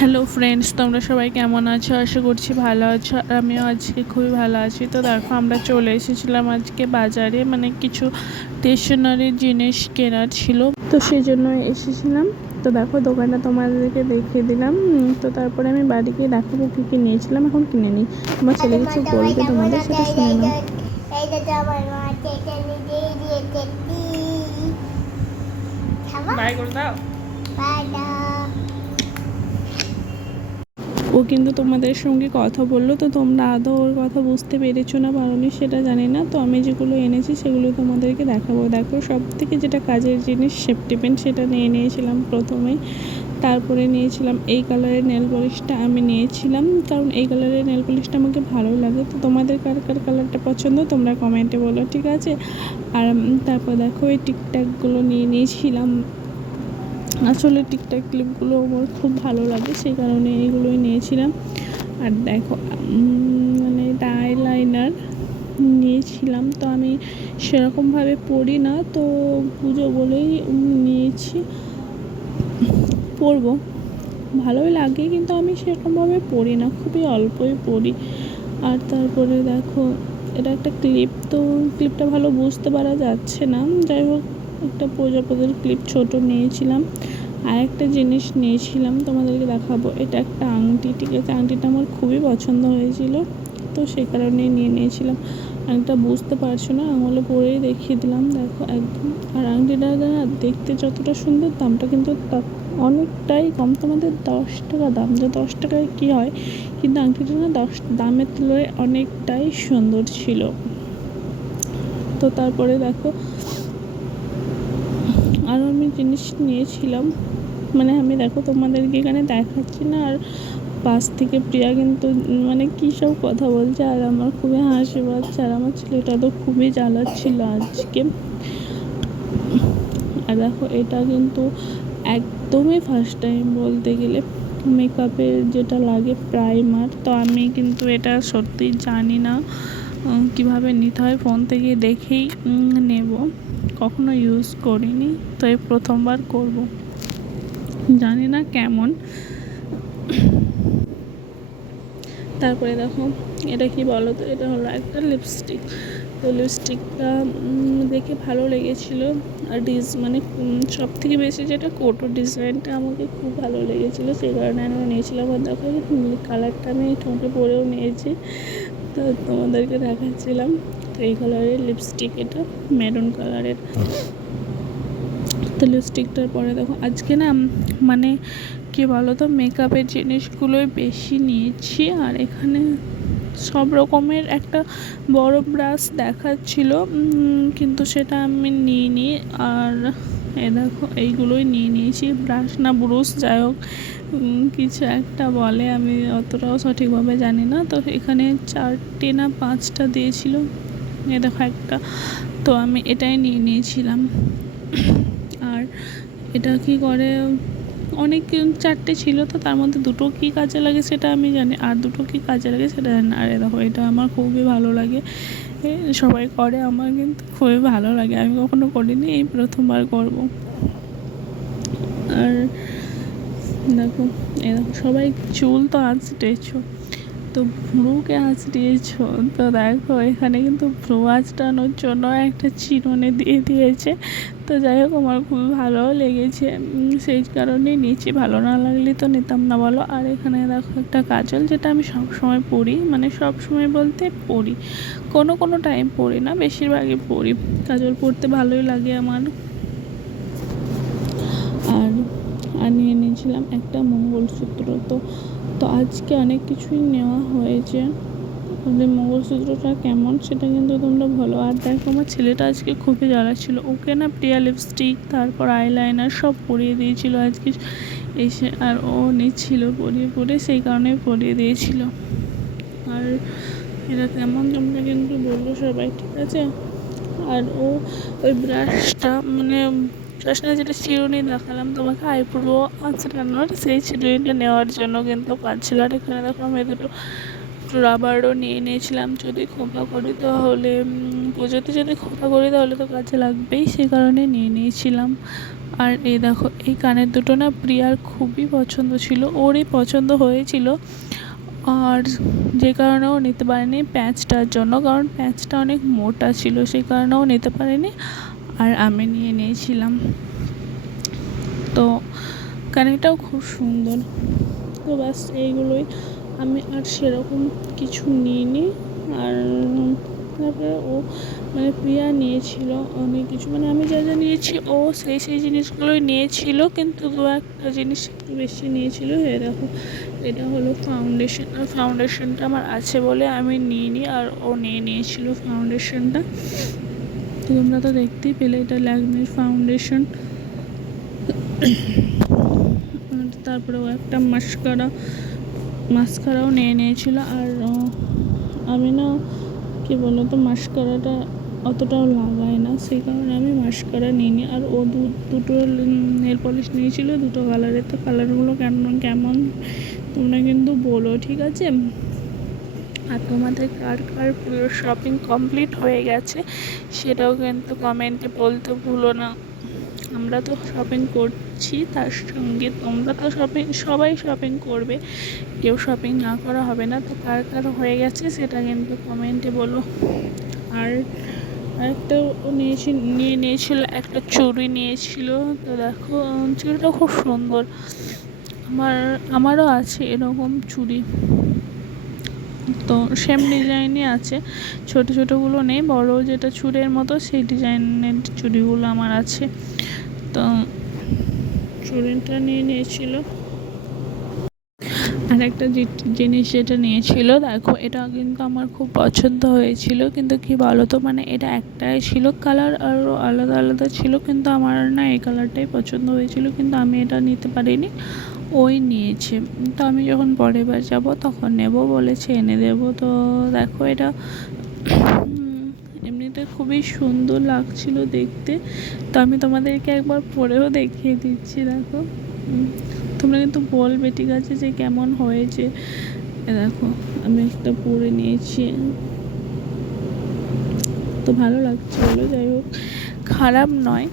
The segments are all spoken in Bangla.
হ্যালো ফ্রেন্ডস, তোমরা সবাই কেমন আছো? আশা করছি ভালো আছো। আর আমিও আজকে খুবই ভালো আছি। তো দেখো, আমরা চলে এসেছিলাম আজকে বাজারে, মানে কিছু স্টেশনারি জিনিস কেনার ছিল, তো সেই জন্য এসেছিলাম। তো দেখো, দোকানটা তোমাদেরকে দেখিয়ে দিলাম। তো তারপরে আমি বাড়ি গিয়ে দেখাবো কী কী নিয়েছিলাম। এখন কিনে নিই, আমার ছেলে কিছু বলবে তোমাদের, সেটা শুনে নাও। বাই করে দাও। ও কিন্তু তোমাদের সঙ্গে কথা বললো, তো তোমরা আদৌ ওর কথা বুঝতে পেরেছো না পারোনি সেটা জানি না। তো আমি যেগুলো এনেছি সেগুলো তোমাদেরকে দেখাবো। দেখো, সব থেকে যেটা কাজের জিনিস সেফটি পিন, সেটা নিয়েছিলাম প্রথমেই। তারপরে নিয়েছিলাম এই কালারের নেল পলিশটা, আমি নিয়েছিলাম কারণ এই কালারের নেল পলিশটা আমাকে ভালো লাগে। তো তোমাদের কার কার কালারটা পছন্দ তোমরা কমেন্টে বলো, ঠিক আছে? আর তারপর দেখো, এই টিকটাকগুলো নিয়েছিলাম। আসলে টিকটক ক্লিপগুলো আমার খুব ভালো লাগে, সেই কারণে এগুলোই নিয়েছিলাম। আর দেখো, মানে এটা আইলাইনার নিয়েছিলাম। তো আমি সেরকমভাবে পড়ি না, তো পুজো বলেই নিয়েছি, পরবো, ভালোই লাগে, কিন্তু আমি সেরকমভাবে পড়ি না, খুবই অল্পই পড়ি। আর তারপরে দেখো, এটা একটা ক্লিপ, তো ক্লিপটা ভালো বুঝতে পারা যাচ্ছে না, যাই হোক একটা প্রজাপতির ক্লিপ ছোট নিয়েছিলাম। আর একটা জিনিস নিয়েছিলাম তোমাদেরকে দেখাবো, এটা একটা আংটি, ঠিক আছে? আংটিটা আমার খুবই পছন্দ হয়েছিল, তো সেই কারণেই নিয়েছিলাম। আংটিটা বুঝতে পারছো না, আঙুলে পরেই দেখিয়ে দিলাম, দেখো একদম। আর আংটিটা না দেখতে যতটা সুন্দর, দামটা কিন্তু অনেকটাই কম, তোমাদের 10 টাকা দাম, যে 10 টাকায় কী হয়, কিন্তু আংটিটা না দামের তুলনায় অনেকটাই সুন্দর ছিল। তো তারপরে দেখো, আরও আমি জিনিস নিয়েছিলাম, মানে আমি দেখো তোমাদেরকে এখানে দেখাচ্ছি না, আর পাশ থেকে প্রিয়া কিন্তু মানে কী সব কথা বলছে, আর আমার খুবই হাসি পাচ্ছে। আর আমার ছেলেটা তো খুবই জ্বালাচ্ছিল আজকে। আর দেখো, এটা কিন্তু একদমই ফার্স্ট টাইম বলতে গেলে মেকআপের যেটা লাগে প্রাইমার। তো আমি কিন্তু এটা সত্যিই জানি না কীভাবে নিতে হয়, ফোন থেকে দেখেই নেব, কখনো ইউজ করিনি, তো এই প্রথমবার করব, জানি না কেমন। তারপরে দেখো, এটা কি বলো তো, এটা হলো একটা লিপস্টিক। তো লিপস্টিকটা দেখে ভালো লেগেছিলো। আর মানে সব থেকে বেশি যেটা কোটো ডিজাইনটা আমাকে খুব ভালো লেগেছিলো, সেই কারণে আমি নিয়েছিলাম। আর দেখো, কালারটা আমি ঠোঁটে পরেও নিয়েছি, তো তোমাদেরকে দেখাচ্ছিলাম। তো এই কালারের লিপস্টিক, এটা মেরুন কালারের। তো লিপস্টিকটার পরে দেখো, আজকে না মানে কী বলো তো, মেকআপের জিনিসগুলোই বেশি নিয়েছি। আর এখানে সব রকমের একটা বড় ব্রাশ দেখাচ্ছিল, কিন্তু সেটা আমি নিইনি। আর এ দেখো, এইগুলোই নিয়েছি, ব্রাশ না ব্রুশ, যাই হোক কিছু একটা বলে, আমি অতটাও সঠিকভাবে জানি না। তো এখানে 4টে না 5টা দিয়েছিল, এ দেখো একটা, তো আমি এটাই নিয়েছিলাম। আর এটা কি করে, অনেক 4টে ছিল, তো তার মধ্যে 2টো কী কাজে লাগে সেটা আমি জানি, আর 2টো কী কাজে লাগে সেটা জানি না। আর দেখো, এটা আমার খুবই ভালো লাগে, সবাই করে, আমার কিন্তু খুবই ভালো লাগে, আমি কখনো করিনি, এই প্রথমবার করব। আর দেখো, দেখো সবাই চুল তো আঁচড়েছো, তো ভ্রুকে আঁচড়িয়েছো, তো দেখো এখানে কিন্তু ভ্রু আঁচড়ানোর জন্য একটা চিরুনি দিয়ে দিয়েছে। তো যাই হোক, আমার খুবই ভালো লেগেছে, সেই কারণেই নিয়েছি, ভালো না লাগলে তো নিতাম না, বলো। আর এখানে দেখো একটা কাজল, যেটা আমি সব সময় পরি, মানে সব সময় বলতে পরি, কোনো কোনো টাইম পরি না, বেশিরভাগই পরি। কাজল পরতে ভালোই লাগে আমার। আর নিয়ে নিয়েছিলাম একটা মঙ্গলসূত্র। তো আজকে অনেক কিছুই নেওয়া হয়েছে, ওদের মঙ্গলসূত্রটা কেমন সেটা কিন্তু তোমরা বলো। আর দেখো, আমার ছেলেটা আজকে খুবই জ্বালা ছিল, ওকে না প্রিয়া লিপস্টিক, তারপর আইলাইনার সব পরিয়ে দিয়েছিল আজকে এসে, আর ও নিচ্ছিল পরিয়ে, সেই কারণে পরিয়ে দিয়েছিল। আর এটা কেমন তোমরা কিন্তু বললো সবাই, ঠিক আছে? আর ওই ব্রাশটা, মানে ব্রাশটা যেটা চিরুনি দেখালাম তোমাকে আইব্রো আঁচড়ানোর, সেই চিরুনিটা নেওয়ার জন্য কিন্তু পাচ্ছিল। আর এখানে দেখো, আমি দুটো রাবারও নিয়েছিলাম, যদি খোঁপা করি তাহলে পুজোতে যদি খোঁপা করি তাহলে তো কাজে লাগবেই, সে কারণে নিয়েছিলাম। আর এই দেখো এই কানের দুটো না প্রিয়ার খুবই পছন্দ ছিল, ওরই পছন্দ হয়েছিল, আর যে কারণে ও নিতে পারেনি প্যাঁচটার জন্য, কারণ প্যাঁচটা অনেক মোটা ছিল, সেই কারণে ও নিতে পারেনি, আর আমি নিয়ে নিয়েছিলাম। তো কানেরটাও খুব সুন্দর। তো ব্যাস এইগুলোই, আমি আর সেরকম কিছু নিইনি। আর তারপরে ও মানে প্রিয়া নিয়েছিল অনেক কিছু, মানে আমি যা যা নিয়েছি ও সেই জিনিসগুলোই নিয়েছিল, কিন্তু দু একটা জিনিস একটু বেশি নিয়েছিল। দেখো এটা হলো ফাউন্ডেশন, আর ফাউন্ডেশনটা আমার আছে বলে আমি নিইনি, আর ও নিয়ে নিয়েছিল ফাউন্ডেশনটা। তোমরা তো দেখতেই পেলে, এটা ল্যাকমির ফাউন্ডেশন। তারপরে ও একটা মাস্কারাও নিয়ে নিয়েছিল। আর আমি না কি বলো তো, মাস্কারাটা অতটাও লাগাই না, সেই কারণে আমি মাস্কারা নিইনি। আর ও দুটো নেল পলিশ নিয়েছিল, দুটো কালারের। তো কালারগুলো কেমন তোমরা কিন্তু বলো, ঠিক আছে? আর তোমাদের কার কার পুরো শপিং কমপ্লিট হয়ে গেছে সেটাও কিন্তু কমেন্টে বলতে ভুলো না। আমরা তো শপিং করছি, তার সঙ্গে তোমরা তো সবাই শপিং করবে, কেউ শপিং না করা হবে না। তো কার কার হয়ে গেছে সেটা কিন্তু কমেন্টে বলো। আর আরেকটা নিয়ে নিয়েছিল, একটা চুড়ি নিয়েছিল। তো দেখো চুড়িটা খুব সুন্দর, আমারও আছে এরকম চুড়ি, তো সেম ডিজাইনই আছে, ছোটো ছোটোগুলো নেই, বড় যেটা চুড়ির মতো সেই ডিজাইনের চুড়িগুলো আমার আছে। তো চুড়িটা নিয়ে নিয়েছিল। আর একটা জিনিস যেটা নিয়েছিল, দেখো এটা কিন্তু আমার খুব পছন্দ হয়েছিল, কিন্তু কি বলো তো, মানে এটা একটাই ছিল, কালার আরও আলাদা আলাদা ছিল, কিন্তু আমার না এই কালারটাই পছন্দ হয়েছিল, কিন্তু আমি এটা নিতে পারিনি, ওই নিয়েছে। তো আমি যখন পরের বার যাবো তখন নেব বলেছে, এনে দেবো। তো দেখো এটা এমনিতে খুবই সুন্দর লাগছিল দেখতে, তো আমি তোমাদেরকে একবার পরেও দেখিয়ে দিচ্ছি। দেখো তোমরা কিন্তু বলবে, ঠিক আছে, যে কেমন হয়েছে। দেখো আমি একটা পরে নিয়েছি, তো ভালো লাগছে বলো, যাই হোক খারাপ নয়,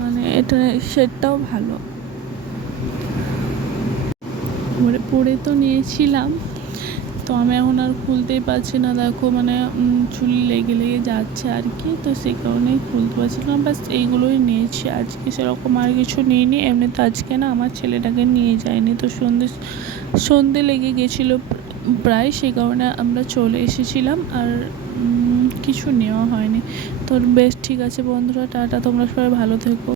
মানে এটা সেটটাও ভালো, পরে তো নিয়েছিলাম। তো আমি এখন আর খুলতেই পারছি না, দেখো মানে চুল লেগে যাচ্ছে আর কি, তো সেই কারণেই খুলতে পারছি না। ব্যাস এইগুলোই নিয়েছি আজকে, সেরকম আর কিছু নিইনি। এমনিতে আজকে না আমার ছেলেটাকে নিয়ে যায়নি, তো সন্ধে লেগে গেছিলো প্রায়, সেই কারণে আমরা চলে এসেছিলাম, আর কিছু নেওয়া হয়নি। তো বেশ ঠিক আছে বন্ধুরা, টাটা, তোমরা সবাই ভালো থেকো।